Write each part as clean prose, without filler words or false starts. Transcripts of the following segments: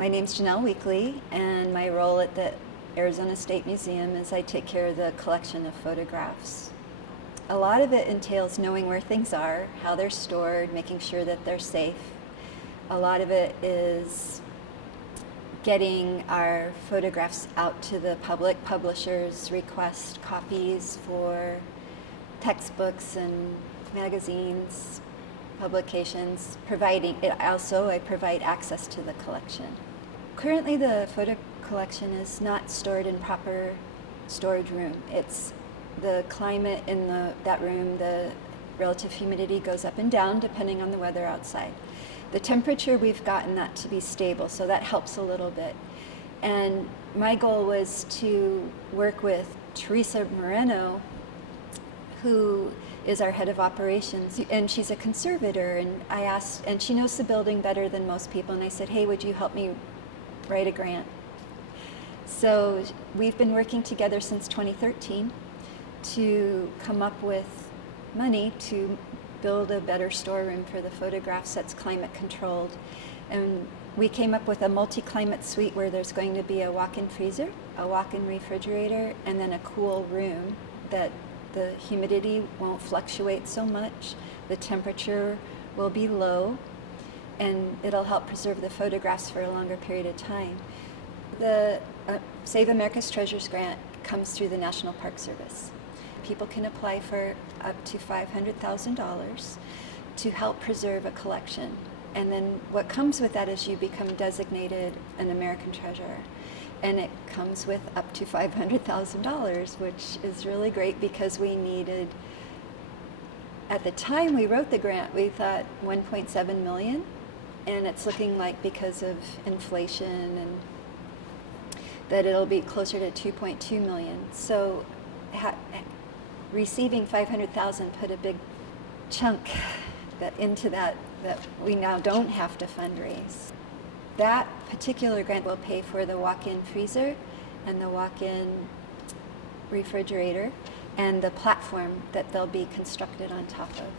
My name's Jannelle Weakly, and my role at the Arizona State Museum is I take care of the collection of photographs. A lot of it entails knowing where things are, how they're stored, making sure that they're safe. A lot of it is getting our photographs out to the public. Publishers request copies for textbooks and magazines, publications, providing it. Also, I provide access to the collection. Currently, the photo collection is not stored in proper storage room. It's the climate in that room, the relative humidity goes up and down depending on the weather outside. The temperature, we've gotten that to be stable, so that helps a little bit. And my goal was to work with Teresa Moreno, who is our head of operations, and she's a conservator, and I asked, and she knows the building better than most people, and I said, hey, would you help me write a grant? So we've been working together since 2013 to come up with money to build a better storeroom for the photographs that's climate controlled. And we came up with a multi-climate suite where there's going to be a walk-in freezer, a walk-in refrigerator, and then a cool room that the humidity won't fluctuate so much, the temperature will be low, and it'll help preserve the photographs for a longer period of time. The Save America's Treasures grant comes through the National Park Service. People can apply for up to $500,000 to help preserve a collection. And then what comes with that is you become designated an American treasure. And it comes with up to $500,000, which is really great because we needed, at the time we wrote the grant, we thought 1.7 million. And it's looking like because of inflation and that it'll be closer to 2.2 million. So receiving 500,000 put a big chunk into that we now don't have to fundraise. That particular grant will pay for the walk-in freezer and the walk-in refrigerator and the platform that they'll be constructed on top of.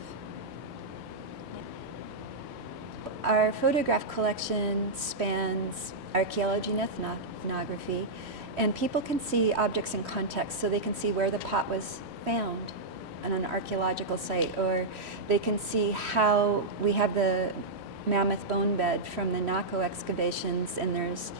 Our photograph collection spans archaeology and ethnography, and people can see objects in context, so they can see where the pot was found on an archaeological site, or they can see how we have the mammoth bone bed from the Naco excavations, and there's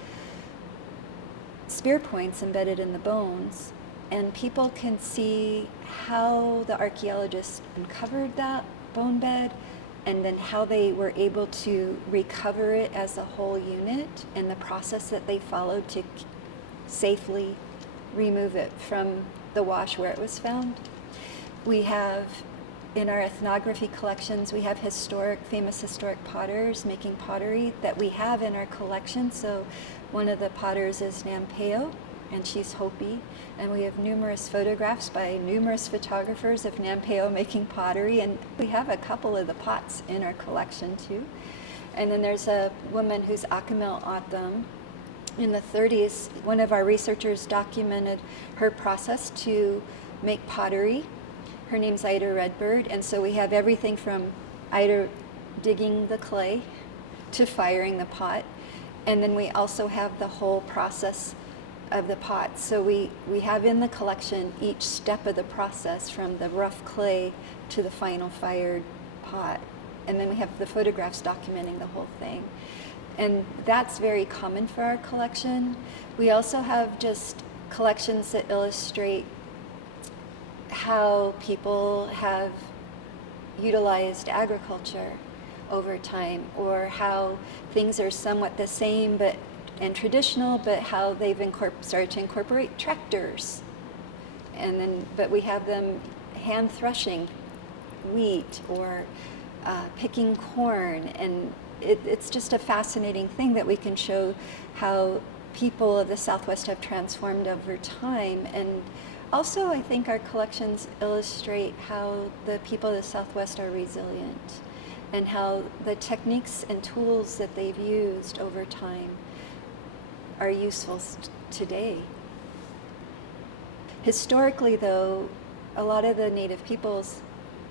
spear points embedded in the bones, and people can see how the archaeologists uncovered that bone bed and then how they were able to recover it as a whole unit and the process that they followed to safely remove it from the wash where it was found. We have, in our ethnography collections, we have famous historic potters making pottery that we have in our collection. So one of the potters is Nampeo, and she's Hopi. And we have numerous photographs by numerous photographers of Nampeo making pottery. And we have a couple of the pots in our collection too. And then there's a woman who's Akamel Atam. In the 30s, one of our researchers documented her process to make pottery. Her name's Ida Redbird, and so we have everything from Ida digging the clay to firing the pot, and then we also have the whole process of the pot. So we have in the collection each step of the process from the rough clay to the final fired pot, and then we have the photographs documenting the whole thing. And that's very common for our collection. We also have just collections that illustrate how people have utilized agriculture over time, or how things are somewhat the same and traditional, but how they've started to incorporate tractors. But we have them hand threshing wheat or picking corn, and it's just a fascinating thing that we can show how people of the Southwest have transformed over time. And also, I think our collections illustrate how the people of the Southwest are resilient and how the techniques and tools that they've used over time are useful today. Historically, though, a lot of the native peoples,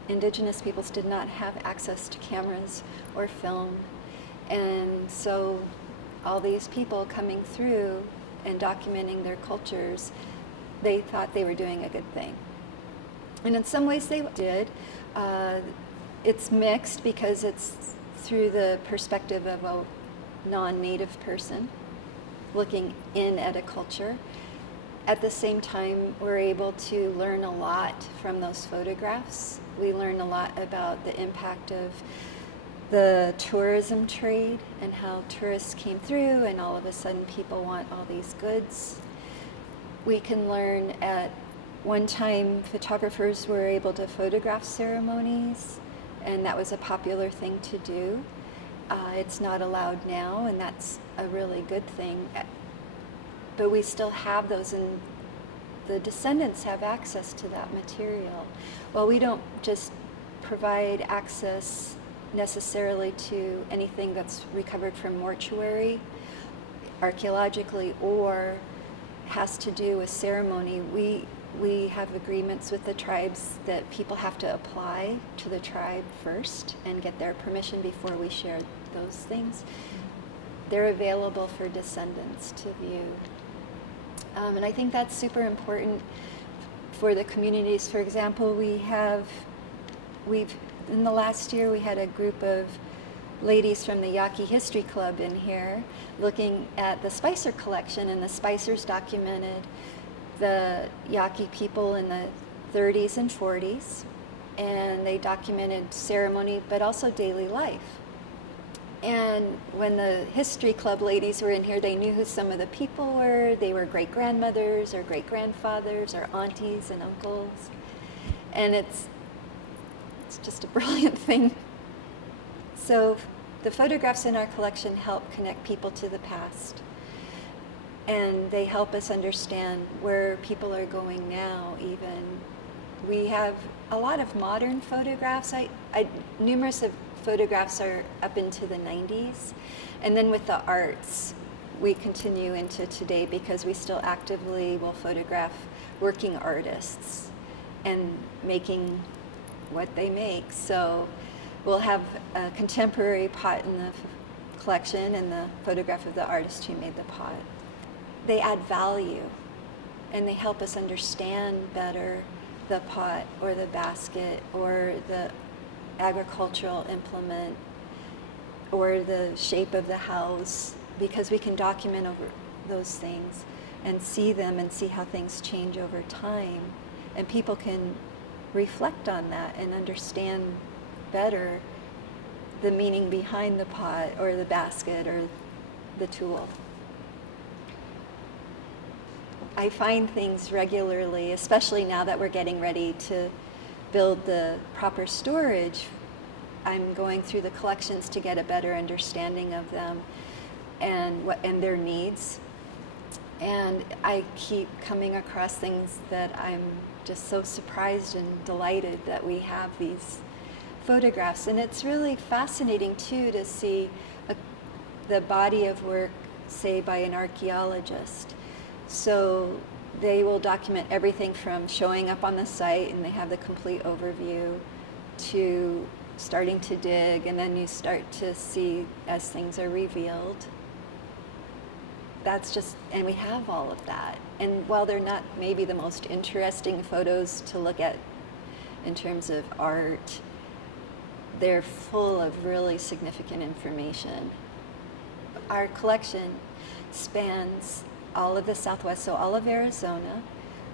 indigenous peoples, did not have access to cameras or film. And so all these people coming through and documenting their cultures, they thought they were doing a good thing. And in some ways they did. It's mixed because it's through the perspective of a non-native person looking in at a culture. At the same time, we're able to learn a lot from those photographs. We learn a lot about the impact of the tourism trade and how tourists came through and all of a sudden people want all these goods. We can learn at one time photographers were able to photograph ceremonies, and that was a popular thing to do. It's not allowed now, and that's a really good thing. But we still have those, and the descendants have access to that material. Well, we don't just provide access necessarily to anything that's recovered from mortuary archaeologically or has to do with ceremony. We have agreements with the tribes that people have to apply to the tribe first and get their permission before we share those things. They're available for descendants to view. And I think that's super important for the communities. For example, in the last year, we had a group of ladies from the Yaqui History Club in here looking at the Spicer collection, and the Spicers documented the Yaqui people in the 30s and 40s, and they documented ceremony but also daily life. And when the History Club ladies were in here, they knew who some of the people were. They were great-grandmothers or great-grandfathers or aunties and uncles. And it's just a brilliant thing. So the photographs in our collection help connect people to the past. And they help us understand where people are going now even. We have a lot of modern photographs. Numerous of photographs are up into the 90s. And then with the arts, we continue into today because we still actively will photograph working artists and making what they make. So we'll have a contemporary pot in the collection and the photograph of the artist who made the pot. They add value and they help us understand better the pot or the basket or the agricultural implement or the shape of the house, because we can document over those things and see them and see how things change over time. And people can reflect on that and understand better the meaning behind the pot or the basket or the tool. I find things regularly, especially now that we're getting ready to build the proper storage. I'm going through the collections to get a better understanding of them and their needs. And I keep coming across things that I'm just so surprised and delighted that we have these photographs. And it's really fascinating too to see the body of work, say, by an archaeologist. So they will document everything from showing up on the site and they have the complete overview to starting to dig, and then you start to see as things are revealed. That's just, and we have all of that. And while they're not maybe the most interesting photos to look at in terms of art, they're full of really significant information. Our collection spans all of the Southwest, so all of Arizona,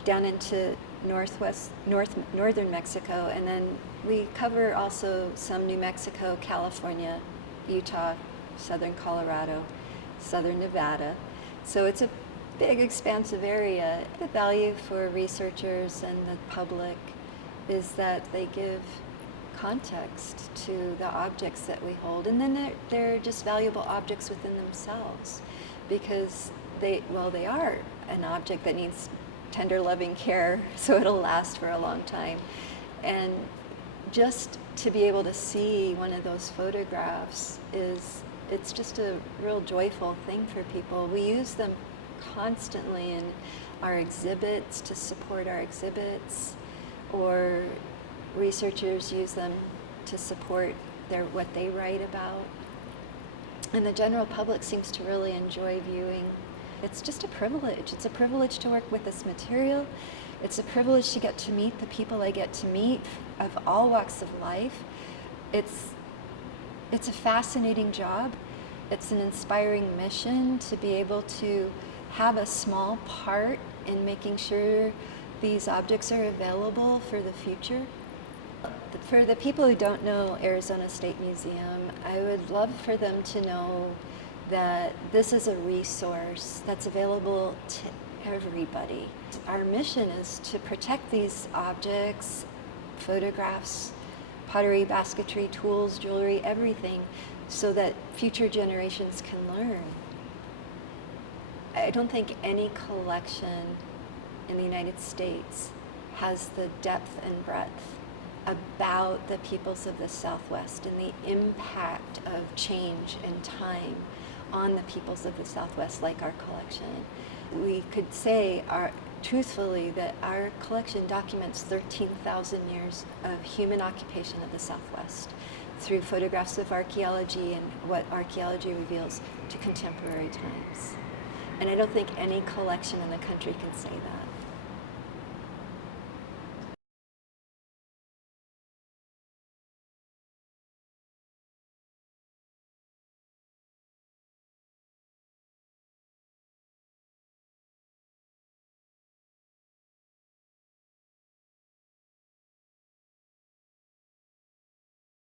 down into northern Mexico, and then we cover also some New Mexico, California, Utah, southern Colorado, southern Nevada. So it's a big, expansive area. The value for researchers and the public is that they give context to the objects that we hold, and then they're just valuable objects within themselves, because they are an object that needs tender, loving care, so it'll last for a long time. And just to be able to see one of those photographs it's just a real joyful thing for people. We use them constantly in our exhibits to support our exhibits, or researchers use them to support what they write about. And the general public seems to really enjoy viewing. It's just a privilege. It's a privilege to work with this material. It's a privilege to get to meet the people I get to meet of all walks of life. It's a fascinating job. It's an inspiring mission to be able to have a small part in making sure these objects are available for the future. For the people who don't know Arizona State Museum, I would love for them to know that this is a resource that's available to everybody. Our mission is to protect these objects, photographs, pottery, basketry, tools, jewelry, everything, so that future generations can learn. I don't think any collection in the United States has the depth and breadth about the peoples of the Southwest and the impact of change and time on the peoples of the Southwest like our collection. We could say truthfully that our collection documents 13,000 years of human occupation of the Southwest through photographs of archaeology and what archaeology reveals to contemporary times. And I don't think any collection in the country can say that.